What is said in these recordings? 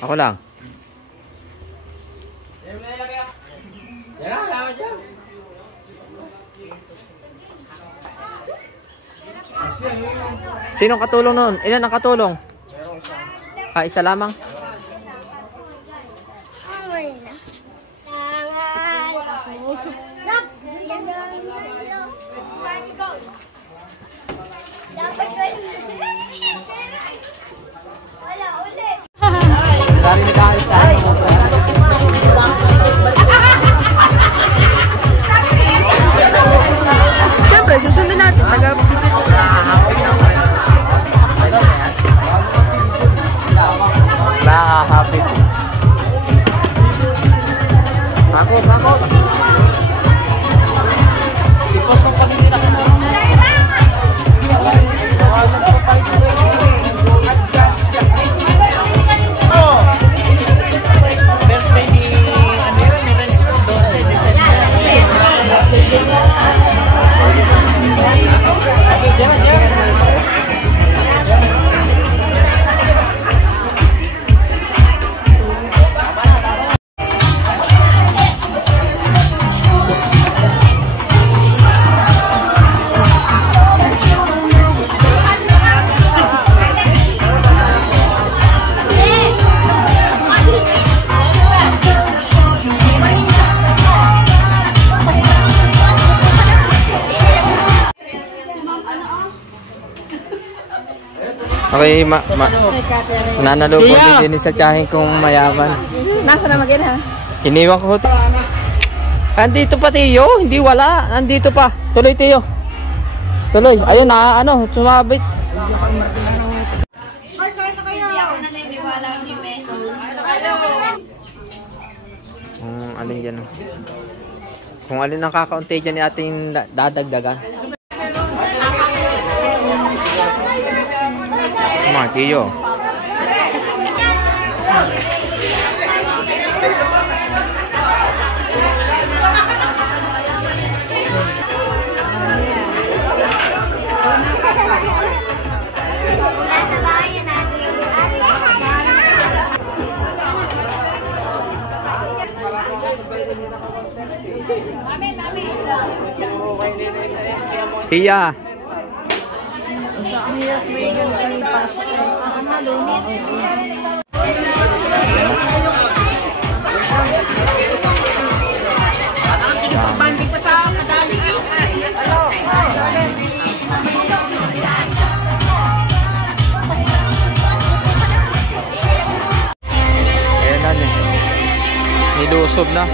Ako lang. Sinong katulong noon? Ilan ang katulong? Ah, isa lamang? Siyempre, susundin natin. Nakakapit. Bakot, bakot. Ipos mo pag-inira ka mo. Birthday ni, ano yun, ni Rancho, 12 December. Okay, nanalo po din sa tiyahin kong mayaman. Nasa na mag-in ha? Iniwan ko ito. Andito pa Tiyo, hindi wala. Andito pa. Tuloy Tiyo. Tuloy. Ayun na, ano, sumabit. Alin yan. Kung alin ang kakaunti dyan ni ating dadagdagan. Mga Tiyo. Siya. Nilusob na.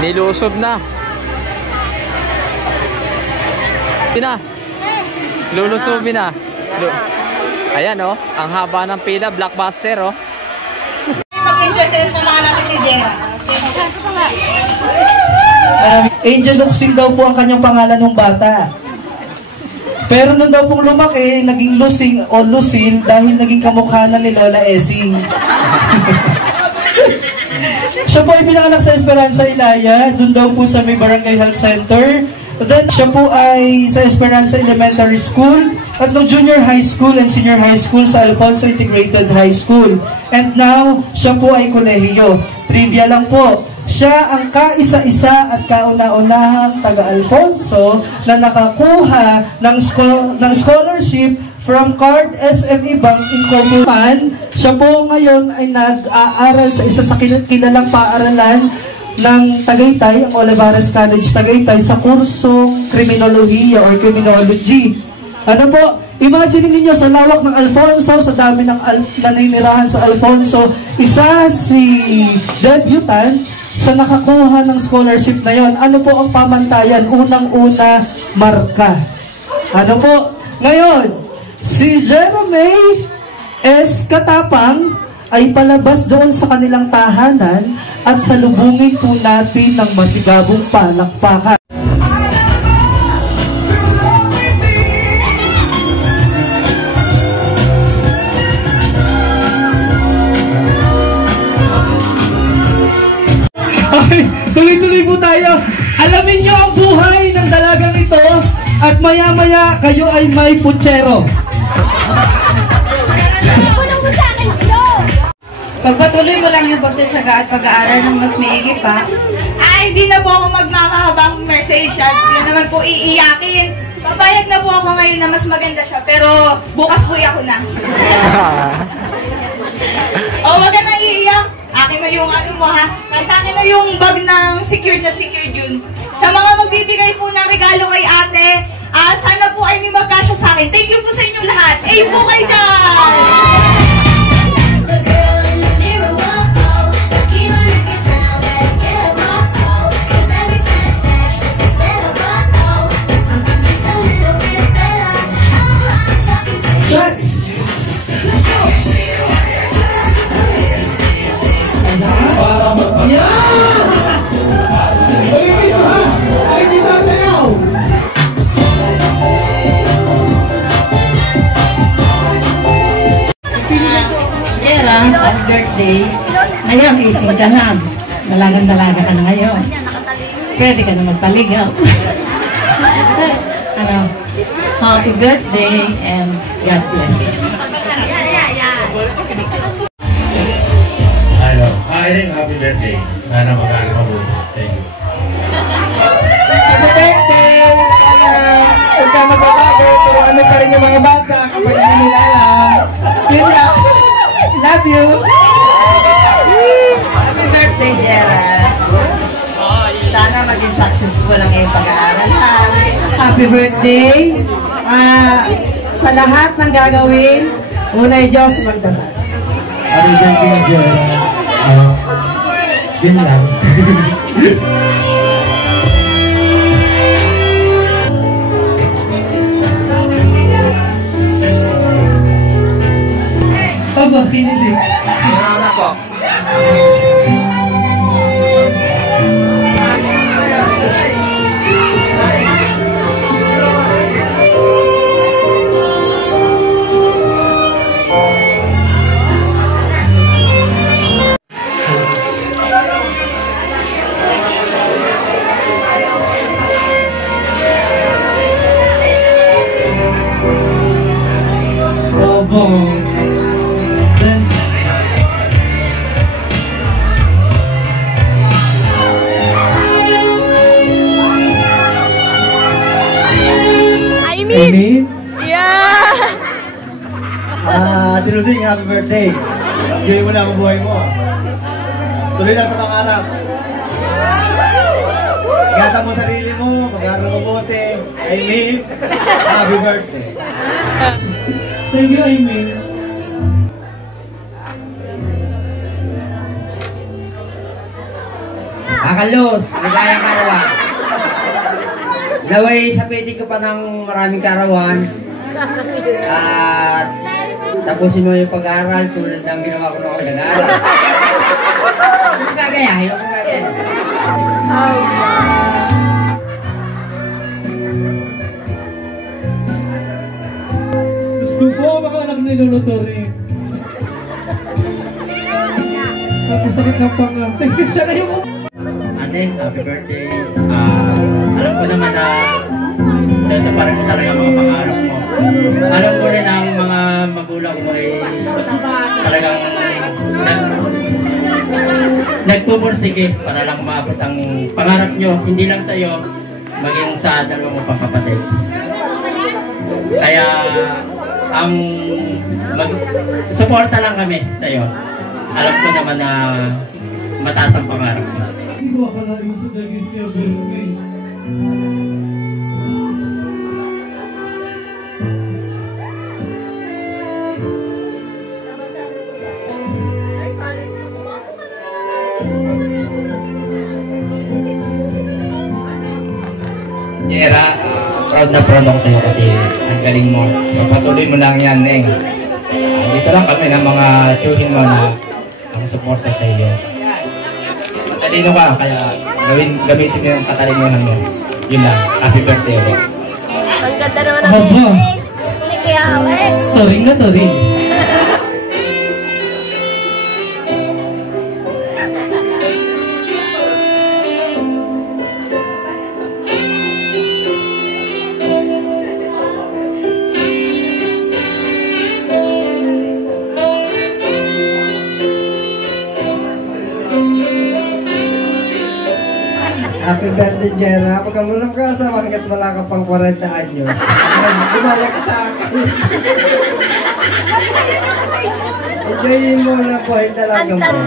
Nilusob na. Pina. Lulusobin na. Ayan oh, ang haba ng pila, blockbuster oh. Mag-enjoy tayo sa mga natin si Jera. Angel Luxing daw po ang kanyang pangalan ng bata. Pero nung daw pong lumaki, naging Lusing o Lucille dahil naging kamukha na ni Lola Esing. Siya po ay pinanganak sa Esperanza, Ilaya. Doon daw po sa may Barangay Health Center. Then, siya po ay sa Esperanza Elementary School at nung junior high school and senior high school sa Alfonso Integrated High School. And now, siya po ay kolehiyo. Trivia lang po, siya ang kaisa-isa at kauna-unahang taga-Alfonso na nakakuha ng scholarship from Card SME Bank Incorporated. Siya po ngayon ay nag-aaral sa isa sa kilalang paaralan ng Tagaytay, ang Olivares College Tagaytay, sa kursong Criminolohiya or Criminology. Ano po, imagine niyo sa lawak ng Alfonso, sa dami ng naninirahan sa Alfonso, isa si debutant sa nakakuha ng scholarship na yon. Ano po ang pamantayan? Unang-una, marka. Ano po? Ngayon, si Jerome S. Katapang ay palabas doon sa kanilang tahanan at salubungin po natin ng masigabong palakpakan. Okay, tuloy-tuloy po tayo. Alamin nyo ang buhay ng dalagang ito at maya-maya kayo ay may putsero. Pagpatuloy mo lang yung pagtitsaga at pag-aaral ng mas maigi pa, Ay, hindi na po ako magmamahabang message at yun naman po iiyakin. Papayag na po ako ngayon na mas maganda siya, pero bukas po ako na. Wag ka na iiyak. Akin na yung ano mo ha. Sa akin na yung bag ng secured na secured yun. Sa mga magbibigay po ng regalo kay ate, sana po ay may magkasya sa akin. Thank you po sa inyong lahat. Po kayo dyan! Shots! happy birthday. Ngayon, 18 ka na. Dalagang-dalaga ka na ngayon. Pwede ka na magpaligaw. Happy birthday and God bless. Happy birthday. Sana mag-aaral mabuti. Thank you. Happy birthday! Sana huwag ka magbabago. Turuan mo pa rin yung mga bata kapag hindi nila alam. Yun lang. Love you! Happy birthday, Gerald. Sana maging successful ang iyong pag-aaral. Happy birthday! Sa lahat ng gagawin, unay Diyos magdasal. Happy birthday, Gerald. Yun lang. Aba, kinilig. Salamat po. Amy? Yeah! Tinusing, happy birthday. Gawin mo na ang buhay mo. Tuloy lang sa pangarap. Ingatan mo sarili mo, mag-aaral mabuti. Amy, happy birthday. Thank you, Amy. Akalos, ligayang karawan. Naway sapitin ko pa ng maraming karawan. At tapusin mo yung pag-aaral tulad ng ginawa ko na ako nag-aaral. Huwag kagayahin, huwag kagayahin. Gusto ko, mga anak niluluto rin. Tapos sakit ng pangapin. Siya na yung... Ate, happy birthday. Alam ko naman na tataparan mo talaga mga pangarap mo. Alam ko rin ang mga magulang mo ay talagang nagpupursige para lang maabot ang pangarap nyo. Hindi lang sa iyo, maging sa dalawang mo pang kapatid. Kaya ang suporta lang kami sa iyo. Alam ko naman na mataas ang pangarap mo. Hindi ko akalain sa dagis niya, Bernie. Yera, proud na proud ako sa'yo kasi ang galing mo. Patuloy mo lang yan, Neng. Dito lang kami ng mga tsuhin mo na ang suporta sa iyo. Talino ka, kaya gamitin mo yung katalinuhan mo. Yun lang. Happy birthday ulit. Ang ganda naman ng Aba, ni Kuya Alex. taring na taring. Happy birthday, Jera. Pagkamulam ka sa hanggat wala ka pang 40 anyos. Gumaya ka sa akin. Enjoyin mo na po. Ay talaga mo. Happy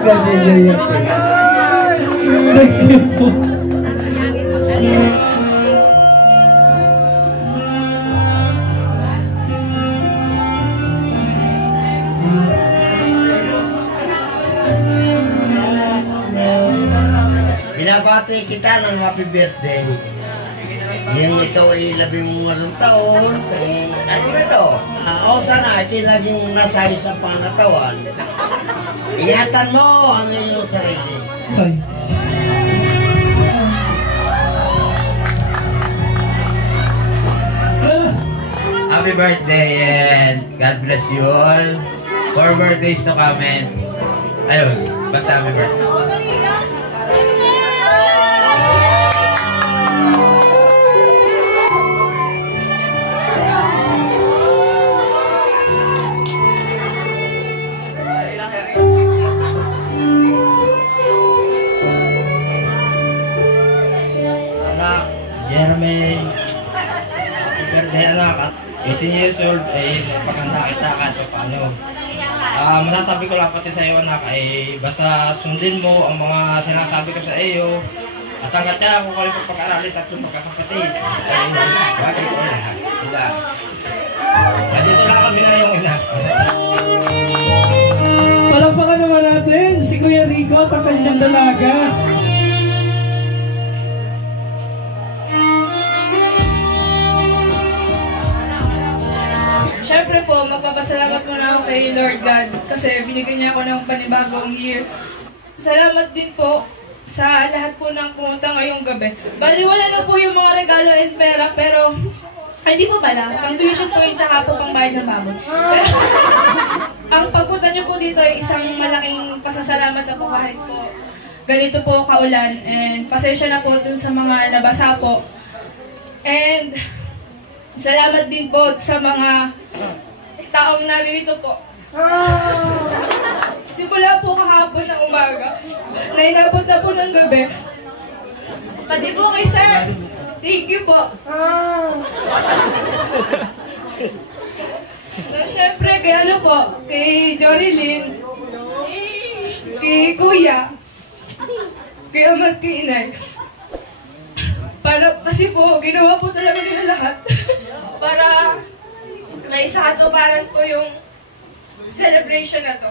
birthday, Jera. Thank you po. Binabati kita ng happy birthday. Yung ikaw ay 18 taon. Ano na to? O sana ito laging nasayo sa pangatawan. Ingatan mo ang iyong sarili. Sorry. Happy birthday and God bless you all. 4 birthdays to come and ayun, basta happy birthday. Anak, Jeremy, happy birthday anak at 18 years old ay napakanda kita kahit pa paano. Masasabi ko lang pati sa iyo anak ay basta sundin mo ang mga sinasabi ko sa iyo at hanggat niya ako kayo pagpag-aralin at magkakapatid ay bagay ko lahat sila. Dito lang kami na yung ina. Palakpakan naman natin si Kuya Rico at ang kanyang dalaga. Siyempre po, magpapasalamat muna ako kay Lord God kasi binigyan niya ako ng panibagong year. Salamat din po sa lahat po ng pumunta ngayong gabi. Bali, wala na po yung mga regalo and pera, pero ay, hindi po pala. Ang tuition po yung tsaka po pang bayad ng babon. Pero ang pagpunta niyo po dito ay isang malaking pasasalamat na po kahit po ganito po kaulan. And pasensya na po dun sa mga nabasa po. And salamat din po sa mga taong narito po. Simula po kahapon ng umaga, na inabot na po ng gabi. Pati po kay Sir, thank you po. So, syempre, kay ano po, kay Jorilyn, kay Kuya, kay Amad, kay Inay. Para, kasi po, ginawa po talaga nila lahat para may sakatuparan po yung celebration na to.